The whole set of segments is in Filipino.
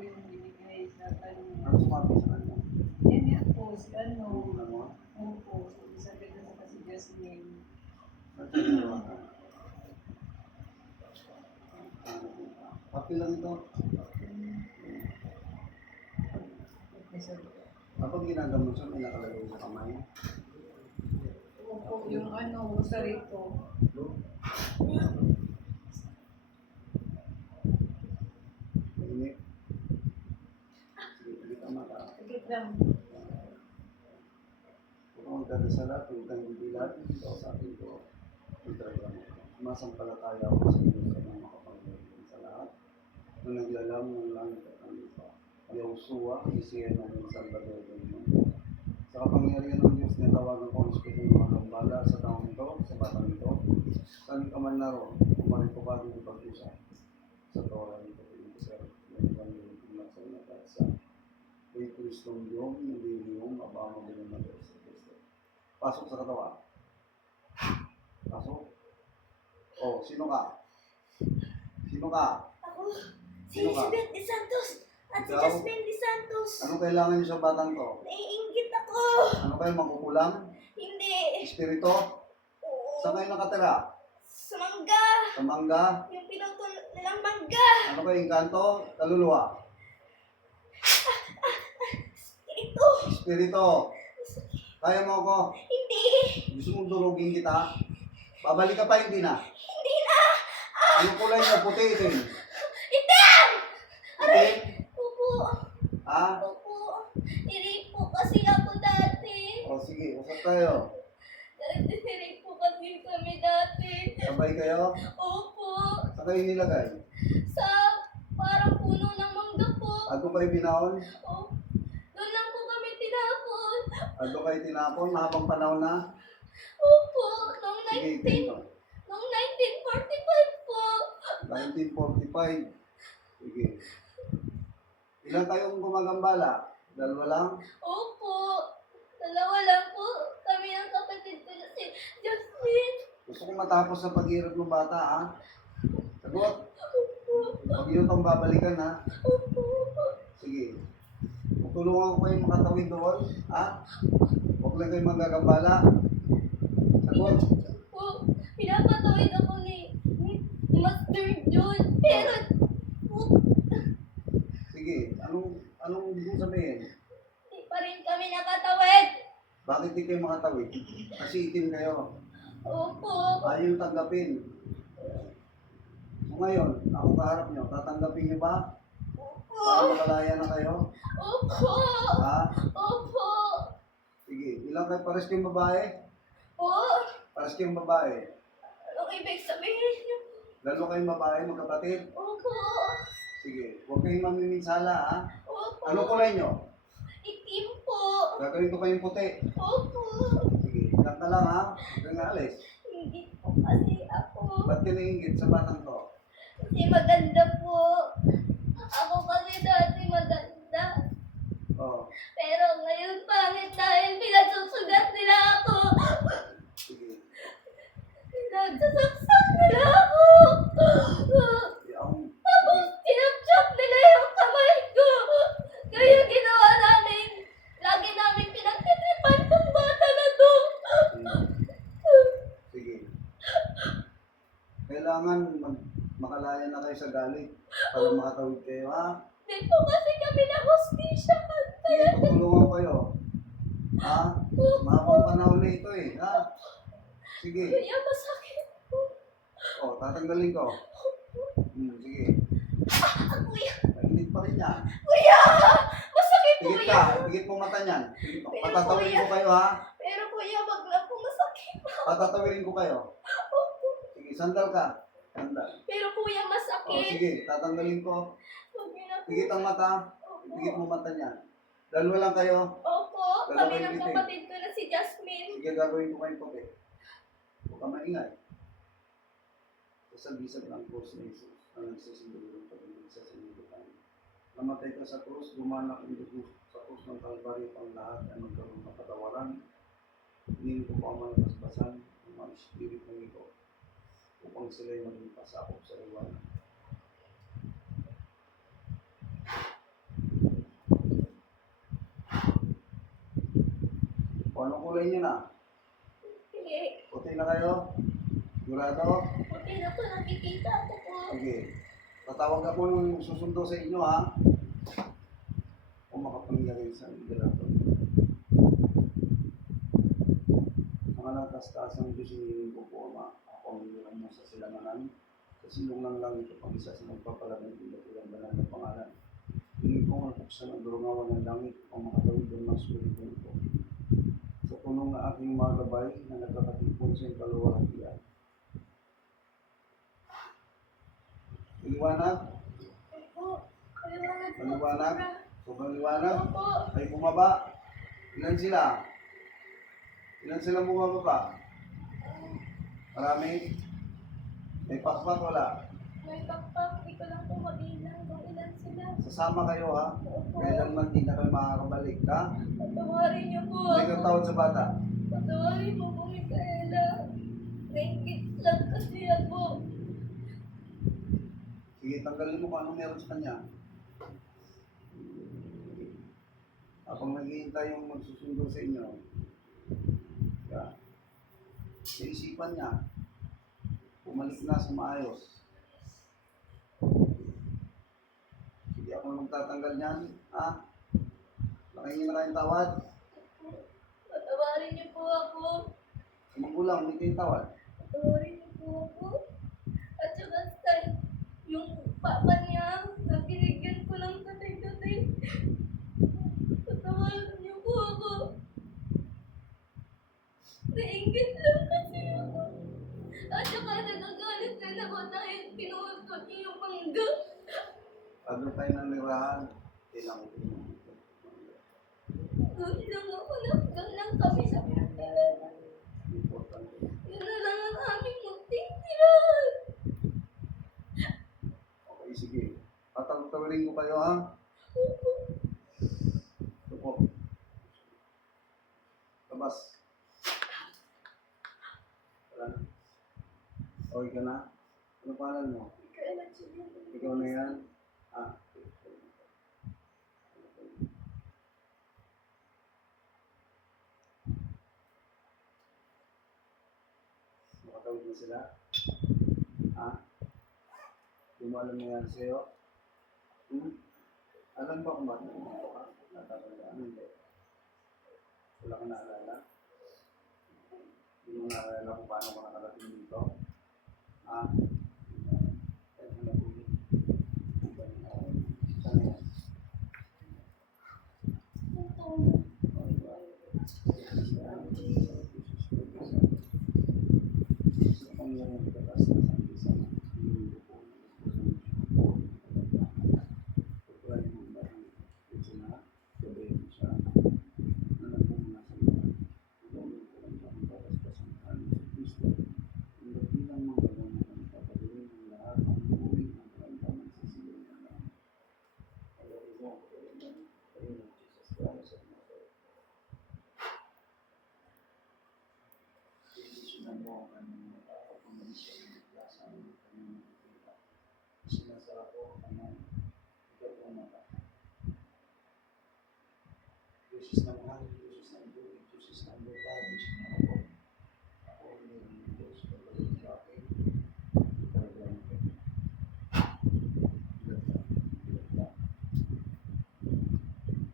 yung binigay sa kanya. Ano sumabi sa kanya? Yan yan po, si ano. Ano? Ano po, sabi na sa si Jasmine. At ano? Papi lang ito. Kapag ginagamot siya, may nakalagay sa kamay. Opo, yung ano, sa rito. Mainit. Sige, pagit ang mata. Saglit lang. Kung magdadasala, kung kang bibilat, ito sa akin ko. Sumasampalataya ako sa Diyos sa mga makapangyarihan sa lahat. Nung naglalam ng langit at ang lupa. Yahushua, isiyan ng Salvador del Mundo. Sa kapangyarihan ng Diyos, natawagan ko ang Espiritu ng mga gambala sa taong ito, sa batang ito. Saan ka man naroon, kumarin ko bago ng pag-usap. Sa kawalan ito, pinagkasal, ng Evangelyo ng sa nakat sa kay Kristong Diyom, hindi niyong mabama din ng Diyos sa Kristo. Pasok sa katawan. Pasok. Oh, sino ka? Sino ka? Ako, si Sino ka? Elizabeth De Santos at si Ikaw? Jasmine De Santos. Ano kailangan niyo sa batang to? Naiinggit ako. Ano kayo makukulang? Hindi. Espiritu? Oo. Saan kayo nakatira? Sa mangga. Sa mangga? Yung pinuto nilang mangga. Ano kayo inkanto? Kaluluwa? Espiritu. Espiritu? Kaya mo ako? Hindi. Gusto mong durugin kita? Babalik ka pa, hindi na? Hindi na. Ano kulay mo? Puti, itim? Itim! Itim? Opo. Ha? Opo. Nirip po kasi ako dati. O sige, usap tayo. Nirip po kasi kami dati. Sabay kayo? Opo. Saan kayo nilagay? Sa parang puno ng mangga po. Ano kayo binaon? Oh, doon lang po kami tinapon. Ano kayo tinapon? Mahabang panahon na? Opo, noong Sige, 19, ganito. noong 1945 po. 1945. Sige. Ilan kayong gumagambala? Dalawa lang? Opo, dalawa lang po. Kami ang kapatid ko na si Jasmine. Gusto kong matapos sa pag-iirap ng bata, ha? Sagot. Opo, Huwag niyo itong babalikan, ha? opo. Sige. Tutulungan ko kayong makatawid doon, ha? Huwag lang kayong magagambala. Sagot. Opo, pinapatawid ako ni Master John. Pero, Sige. Anong gusto sabihin? di pa rin kami nakatawid. Bakit di kayo makatawid? Kasi itim kayo. Opo, Ayaw tanggapin. So ngayon, ako kaharap nyo, tatanggapin nyo ba? Para opo, makalaya na kayo? opo, Ha? opo. Sige, ilang kayo pares kayong babae? Oh, Pares kayong babae. anong ibig sabihin niyo? Lalo kayong babae, magkapatid? Opo, Sige, huwag kayong mamiminsala, ha? opo. Ano kulay nyo? Itim po. Gagawin ko kayong puti. Opo. Sige, ilang ka lang, ha? Huwag kang alis. Hindi po kasi ako. Ba't ka naingit sa batang to? Kasi maganda po. Ako kasi dati maganda. Oh, Pero ngayon pangit dahil pinagsusugat nila ako. sige. Pinagsasaksak nila ako. Di ako, Tapos kinapchap nila yung kamay ko. Kaya ginawa namin. Lagi namin pinagtitripan tong bata na to. sige. Kailangan makalaya na kayo sa galit para makatawid kayo, ha? Hindi po kasi kami na hostisya. Sige, tutulungan kayo. Ha? Mahabang panahon na ito, eh, ha? Sige. Kaya masakit po. Oh, tatanggalin ko. Sige. Kuya, Mainit pa rin yan. kuya! Masakit po Pigit yan. ka. Pigit mo mata niyan. Pigit mo. Pero Patatawin kuya- ko kayo, ha? Pero kuya, wag na po masakit. Patatawin ko kayo. Opo. Sige, sandal ka. Sandal. Pero kuya, Oh, masakit. sige. Tatanggalin ko. Wag niyo na po. Pigit ang mata. Opo. Pigit mo mata niyan. Dalawa lang kayo. Opo, Dalawa kami yung ng itim. kapatid ko na si Jasmine. Sige, gagawin ko kayo puti. Huwag ka maingay. Sasabisan ng krus ni Jesus ang nagsasindalo ng pag-ibig sa sinilutan. Namatay ka sa krus, gumanak ang dugo sa krus ng Kalbaryo pang lahat ay magkaroon ng katawaran. Hinihin ko po ang mga basbasan ng mga spirit ng ito upang sila'y maging pasakop sa iwan. Anong kulay niyo na? Sige. Puti na kayo? Sigurado? Buti na po nakikita ko po. Okay. Tatawag ako yung susundo sa inyo ha. Kung makapangyari sa liderato. Ang alatas-taas ng Diyos hinihiling ko po, Ama. Ako ang hirang mo sa silamanan. Sa silungan lang ito pag isa sa magpapalamig ng ilang banal na pangalan. Hiling ko ang buksan ang durungawan ng langit o makatawid ng mga spirito nito. Sa punong na aking mga gabay na nagkakatipon sa iyong kaluwalhatian. Liwanag? Opo. Paliwanag po. Paliwanag? Sobrang liwanag? Opo. Ay bumaba. Ilan sila? Ilan sila bumababa? Marami? May pakpak wala? May pakpak. Di ko lang po mabilang kung ilan sila. Sasama kayo ha? Opo. Kailan man di na kayo makakabalik ha? Patawarin niyo po May ako. kang tawad sa bata? Patawarin mo po, Micaela. Naingit lang kasi ako. Sige, tanggalin mo kung anong meron sa kanya. Habang naghihintay yung magsusundo sa inyo, yeah. Sa isipan niya, bumalik na sa maayos. Sige, ako magtatanggal niyan. Ha? Nakingin na kayong tawad. Patawarin niyo po ako. Magulang, hindi kayong tawad. Patawarin niyo po ako. At saka yung papa niya, nabinigyan ko ng katay-katay. Patawarin niyo po ako. Nainggit lang kasi ako. At saka nagagalit din ako dahil pinuhod niyo yung mangga. Ano kayo ng nirahan? Kailangan ko yun. Doon lang ako, doon lang kami sa Pilipinas. Importante. Yun na lang ang aming magtitiran. Okay, sige. Patawin ko kayo ha. Ito po. Labas. Wala na. Okay ka na? Ano pangalan mo? Kailan siya Ikaw na yan? Ah. Makatawid na sila? Ah? Di mo alam na yan sa'yo? Alam ba kung bakit nandito ka? Natatandaan? Hindi. Wala kang naalala? Hindi mo naalala kung paano ka nakarating dito? Ah? Kaya mo nabuli. Saan yan? Sinasarap ko ang ikaw po mata. Yesus ng mahal, Yesus ng buhay, Yesus ng lupa, Yesus ng ako. Ako hindi ang Diyos, pagkalit sa akin. Talagang ilagta.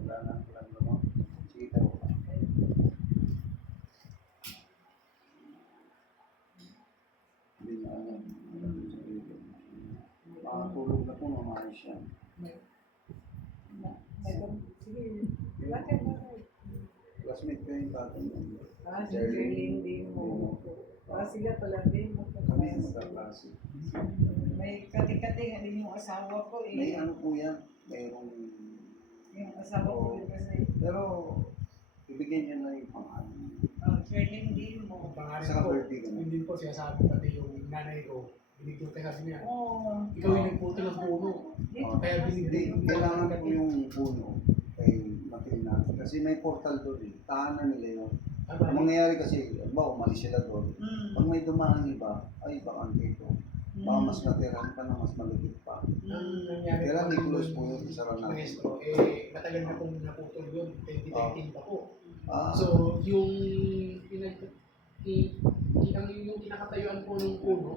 Wala na naman. Sige tayo ka. Hindi na alam. Makatulog na po, mamayos yan. Classmate ko yung tatay niya. Si Jerlyn din mo. Sila pala din mo. Kami magkaklase. May kati-kati din yung asawa ko eh. May ano po yan, mayroong... Yung asawa ko din kasi. Pero, ibigay niya na yung pangalan. Jerlyn din mo. Pangalan Saka ko, birthday ka na. hindi po siya sabi pati yung nanay ko. Binigyan tayo sabi niya, Oo. ikaw yung nagputo ng puno. Dito Kaya kasi. binigyan Hindi, kailangan po yung puno kay Matilna. Kasi may portal doon eh. Tahanan nila yun. Ang mangyayari kasi, ba, umalis sila doon. Pag may dumaan iba, ay bakante ito. Baka mas natirahan pa na mas malapit pa. Ang nangyari Kaya po, di-close po yun, isara natin. Maestro, matagal na pong naputol yun, 2013 pa po. Ah, So, yung kinakatayuan po ng puno,